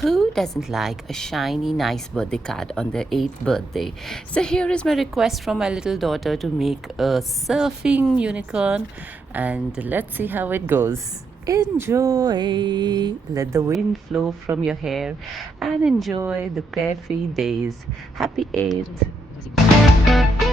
Who doesn't like a shiny, nice birthday card on their 8th birthday? So, here is my request from my little daughter to make a surfing unicorn, and let's see how it goes. Enjoy! Let the wind flow from your hair and enjoy the carefree days. Happy 8th!